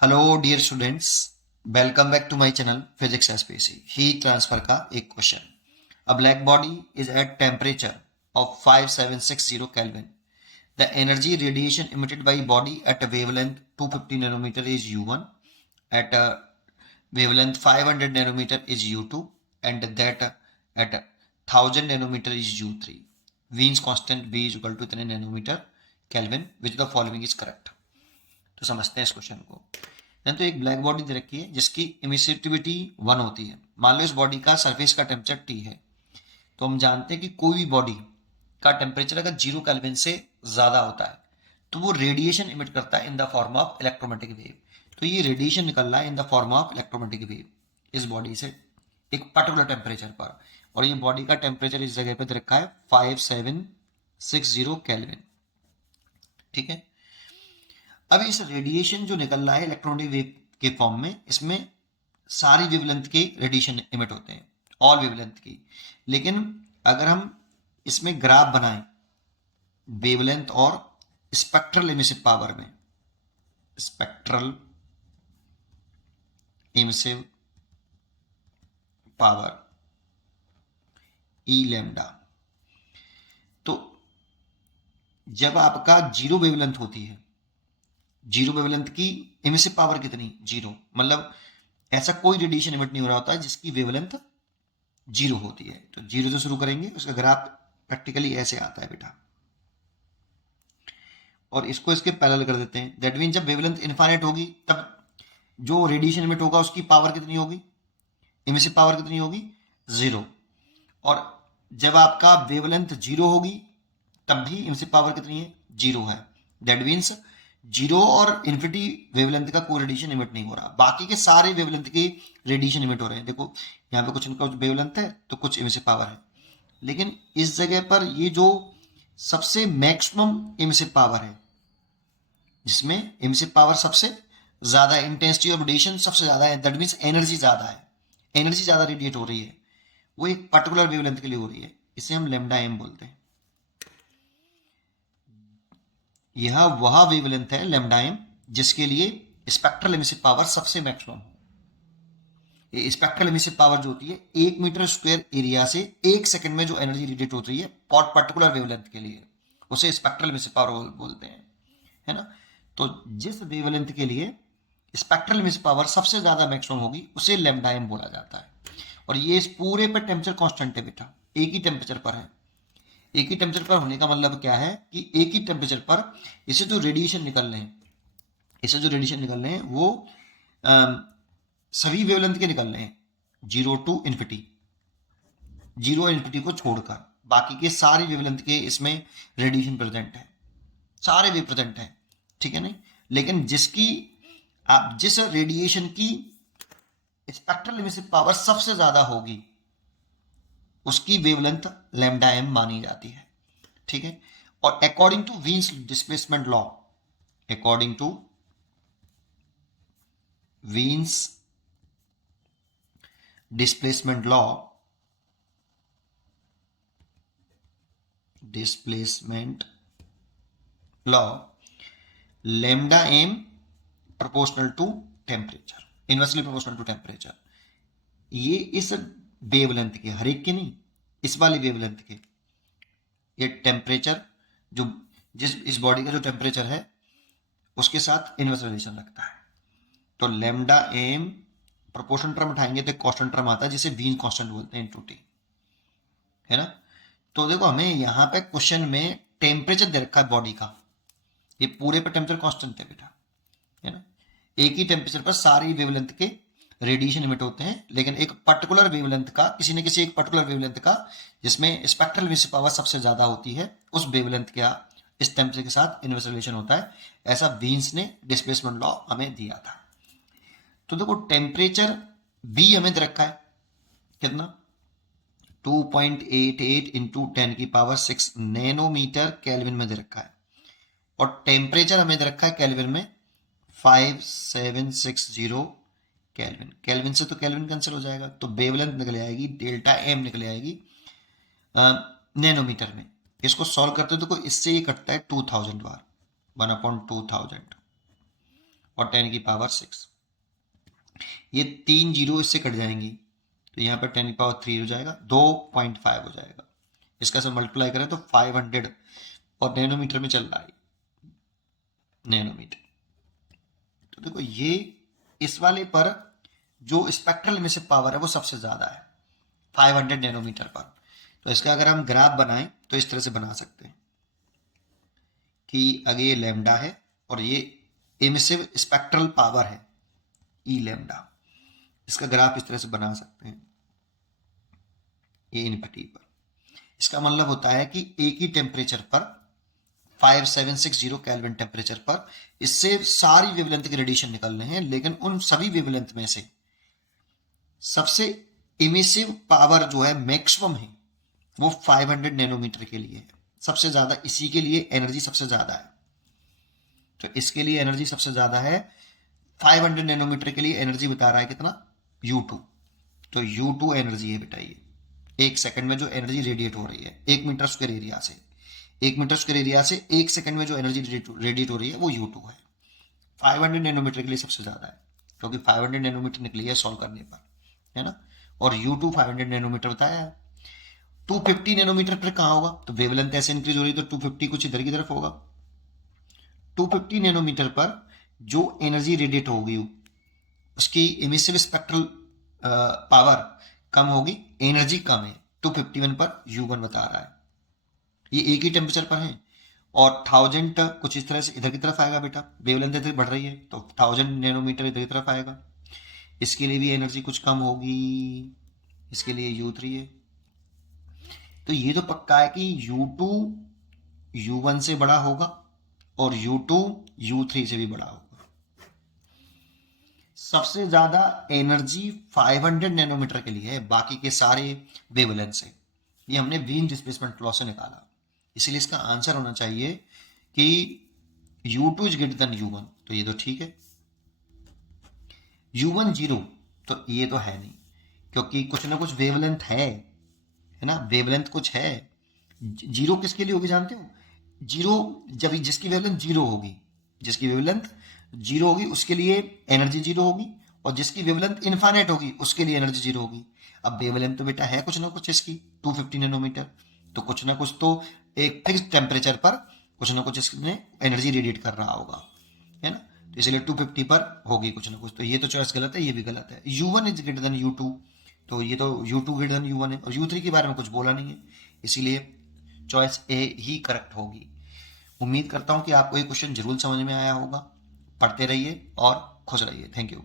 Hello dear students, welcome back to my channel physics SPC. Heat transfer का एक question. A black body is at temperature of 5760 kelvin. The energy radiation emitted by body at a wavelength 250 nanometre is U1, at a wavelength 500 nanometer is U2, and that at 1000 nanometer is U3. Wien's constant B is equal to इतने nanometre kelvin, which the following is correct. तो समझते हैं इस question को। तो एक black body दे रखी है जिसकी इमिसिविटी 1 होती है। मान लो इस बॉडी का सरफेस का टेम्परेचर T है, तो हम जानते हैं कि कोई भी बॉडी का टेम्परेचर अगर 0 केल्विन से ज्यादा होता है तो वो रेडिएशन इमिट करता है in the form of electromagnetic wave. तो ये रेडिएशन निकल रहा है in the form of electromagnetic wave इस बॉडी से एक पर्टिकुलर टेम्परेचर पर, और ये बॉडी का टेम्परेचर इस जगह पे दे रखा है 5760 केल्विन। ठीक है। अब इस रेडिएशन जो निकल रहा है इलेक्ट्रोमैग्नेटिक वेव के फॉर्म में, इसमें सारी वेवलेंथ के रेडिएशन इमिट होते हैं, ऑल वेवलेंथ की। लेकिन अगर हम इसमें ग्राफ बनाएं वेवलेंथ और स्पेक्ट्रल एमिसिव पावर में, स्पेक्ट्रल एमिसिव पावर ई लैम्डा, तो जब आपका जीरो वेवलेंथ होती है, जीरो वेवलेंथ की एमिसिव पावर कितनी? जीरो। मतलब ऐसा कोई रेडिएशन इमिट नहीं हो रहा होता है जिसकी वेवलेंथ जीरो होती है। तो जीरो से शुरू करेंगे, उसका ग्राफ प्रैक्टिकली ऐसे आता है बेटा, और इसको इसके पैरेलल कर देते हैं। दैट मीन जब वेवलेंथ इनफाइनाइट होगी तब जो रेडिएशन इमिट होगा उसकी पावर कितनी होगी? इमिसिव पावर कितनी होगी? जीरो। और जब आपका वेवलेंथ जीरो होगी तब भी इमिसिव पावर कितनी है? जीरो है। दैट मीन्स जीरो और इन्फिनिटी वेवलेंथ का कोई रेडिएशन इमिट नहीं हो रहा, बाकी के सारे वेवलेंथ के रेडिएशन इमिट हो रहे हैं। देखो यहाँ पे कुछ इनका वेवलेंथ है तो कुछ इमिसिव पावर है, लेकिन इस जगह पर ये जो सबसे मैक्सिमम इमिसिव पावर है, जिसमें इमिसिव पावर सबसे ज्यादा, इंटेंसिटी ऑफ रेडिएशन सबसे ज्यादा है, दैट मीन्स एनर्जी ज्यादा है, एनर्जी ज्यादा रेडिएट हो रही है, वो एक पर्टिकुलर वेवलेंथ के लिए हो रही है, इसे हम लैम्डा एम बोलते हैं। यह वह वेवलेंथ है लैम्डा एम जिसके लिए स्पेक्ट्रल एमिसिव पावर सबसे मैक्सिमम हो। ये स्पेक्ट्रल एमिसिव पावर जो होती है 1 मीटर स्क्वायर एरिया से 1 सेकंड में जो एनर्जी रेडिएट होती है पर्टिकुलर वेवलेंथ के लिए, उसे स्पेक्ट्रल एमिसिव पावर बोलते हैं, है ना। तो जिस वेवलेंथ के लिए स्पेक्ट्रल एमिसिव पावर सबसे ज्यादा मैक्सिमम होगी उसे लैम्डा एम बोला जाता है। और ये इस पूरे पर टेम्परेचर कांस्टेंट है बेटा, एक ही टेम्परेचर पर है। एक ही टेम्परेचर पर होने का मतलब क्या है कि एक ही टेम्परेचर पर इसे जो रेडिएशन निकल रहे हैं, इसे जो रेडिएशन निकल रहे हैं वो सभी वेवलेंथ के निकल रहे हैं, zero to infinity, zero infinity को छोड़कर बाकी के सारी वेवलेंथ के इसमें रेडिएशन प्रेजेंट है, सारे भी प्रेजेंट है। ठीक है नहीं, लेकिन जिसकी आप जिस रेडिएशन की स्पेक्ट्रल एमिसिव पावर सबसे ज्यादा होगी उसकी वेवलेंथ लैम्डा एम मानी जाती है। ठीक है। और according to Wien's displacement law, according to Wien's displacement law, displacement law, lambda M proportional to temperature, inversely proportional to temperature. ये इस वेवलेंथ के, हर एक के नहीं, इस वाली वेवलेंथ के, ये टेम्परेचर जो जिस इस बॉडी का जो टेम्परेचर है उसके साथ इनवर्स रिलेशन रखता है। तो लैम्डा एम प्रोपोर्शन टर्म उठाएंगे तो कांस्टेंट टर्म आता है जिसे वीन कांस्टेंट बोलते हैं, इनटू टी, है ना। तो देखो हमें यहाँ पे क्वेश्चन में टेम्परेचर दे रखा है बॉडी का, ये पूरे पे टेम्परेचर कांस्टेंट है बेटा, है ना। एक ही टेम्परेचर पर सारी वेवलेंथ के रेडिएशन इमिट होते हैं, लेकिन एक पर्टिकुलर वेवलेंथ का, किसी न किसी एक पर्टिकुलर वेवलेंथ का जिसमें स्पेक्ट्रल एमिसिव पावर सबसे ज्यादा होती है, उस वेवलेंथ का इस टेम्परेचर के साथ इनवर्स रिलेशन होता है। ऐसा वीन्स ने डिस्प्लेसमेंट लॉ हमें दिया था। तो देखो टेम्परेचर बी हमें दे रखा है कितना? 2.88 इंटू 10⁻6 नैनोमीटर केल्विन में दे रखा है, और टेम्परेचर हमें दे रखा है केल्विन में 5760 केल्विन। केल्विन से तो केल्विन कैंसिल हो जाएगा, तो वेवलेंथ निकल आएगी, डेल्टा एम निकल आएगी नैनोमीटर में। इसको सॉल्व करते हो तो इससे ये कटता है 2000 बार, 1/2000, और 10 की पावर 6। ये 3 जीरो इससे कट जाएंगी, तो यहाँ पर 10 की पावर 3 हो जाएगा, 2.5 हो जाएगा। इसका से मल्टीप्लाई करें तो 500 और नैनोमीटर में चल रहा है, नैनोमीटर। तो देखो ये इस वाले पर जो स्पेक्ट्रल इमिसिव पावर है वो सबसे ज्यादा है 500 नैनोमीटर पर। तो इसका अगर हम ग्राफ बनाएं तो इस तरह से बना सकते हैं कि आगे ये लैम्डा है और ये इमिसिव स्पेक्ट्रल पावर है ई लैम्डा। इसका ग्राफ इस तरह से बना सकते हैं ए इनफिनिटी पर। इसका मतलब होता है कि एक ही टेम्परेचर पर 5760 केल्विन टेम्परेचर पर इससे सारी वेवलेंथ के रेडिएशन निकल रहे हैं, लेकिन उन सभी वेवलेंथ में से सबसे इमिसिव पावर जो है मैक्सिमम है वो 500 नैनोमीटर के लिए है। सबसे ज्यादा इसी के लिए एनर्जी सबसे ज्यादा है। तो इसके लिए एनर्जी सबसे ज्यादा है 500 नैनोमीटर के लिए एनर्जी बता रहा है कितना U2। तो U2 एनर्जी है बेटा, ये एक सेकंड में जो एनर्जी रेडिएट हो रही है 1 मीटर स्क्वायर एरिया से, 1 मीटर स्क्वायर एरिया से 1 सेकंड में जो एनर्जी रेडिएट हो रही है वो U2 है। 500 नैनोमीटर के लिए सबसे ज्यादा है क्योंकि 500 नैनोमीटर निकली है सॉल्व करने पर, है ना। और U2 500 नैनोमीटर बताया है। 250 नैनोमीटर पर कहां होगा, तो वेवलेंथ ऐसे इंक्रीज हो रही है तो 250 कुछ इधर की तरफ होगा। 250 नैनोमीटर पर जो एनर्जी रेडिएट होगी उसकी इमिसिव स्पेक्ट्रल पावर कम होगी, एनर्जी कम है। 251 पर U1 बता रहा है, ये एक ही टेम्परेचर पर है। और 1000 कुछ इस तरह से इधर की तरफ आएगा बेटा, वेवलेंथ इधर बढ़ रही है तो 1000 नैनोमीटर इधर की तरफ आएगा। इसके लिए भी एनर्जी कुछ कम होगी, इसके लिए U3 है। तो ये तो पक्का है कि U2 U1 से बड़ा होगा और U2 U3 से भी बड़ा होगा। सबसे ज्यादा एनर्जी 500 नैनोमीटर के लिए है, बाकी के सारे वेवलेंथ से। ये हमने वीन डिस्प्लेसमेंट लॉ से निकाला, इसलिए इसका आंसर होना चाहिए कि U2 is greater than U1। तो ये तो ठीक है। U1 जीरो, तो ये तो है नहीं क्योंकि कुछ ना कुछ वेवलेंथ है ना, वेवलेंथ कुछ है। जीरो किसके लिए होगी जानते हो, जीरो जब जिसकी वेवलेंथ जीरो होगी, जिसकी वेवलेंथ जीरो होगी उसके लिए एनर्जी जीरो होगी, और जिसकी वेवलेंथ इनफाइनाइट होगी उसके लिए एनर्जी जीरो होगी। अब वेवलेंथ तो बेटा है कुछ ना कुछ इसकी 250 नैनोमीटर, तो कुछ ना कुछ तो एक फिक्स टेम्परेचर पर कुछ ना कुछ इसने एनर्जी रेडिएट कर रहा होगा, है ना। तो इसलिए 250 पर होगी कुछ ना कुछ। तो ये तो चॉइस गलत है, ये भी गलत है। U1 is greater than U2, तो ये तो U2 ग्रेटर देन U1 है, और U3 के बारे में कुछ बोला नहीं है, इसीलिए चॉइस ए ही करेक्ट होगी। उम्मीद करता हूं कि आपको ये क्वेश्चन जरूर समझ में आया होगा। पढ़ते रहिए और खुश रहिए। Thank you.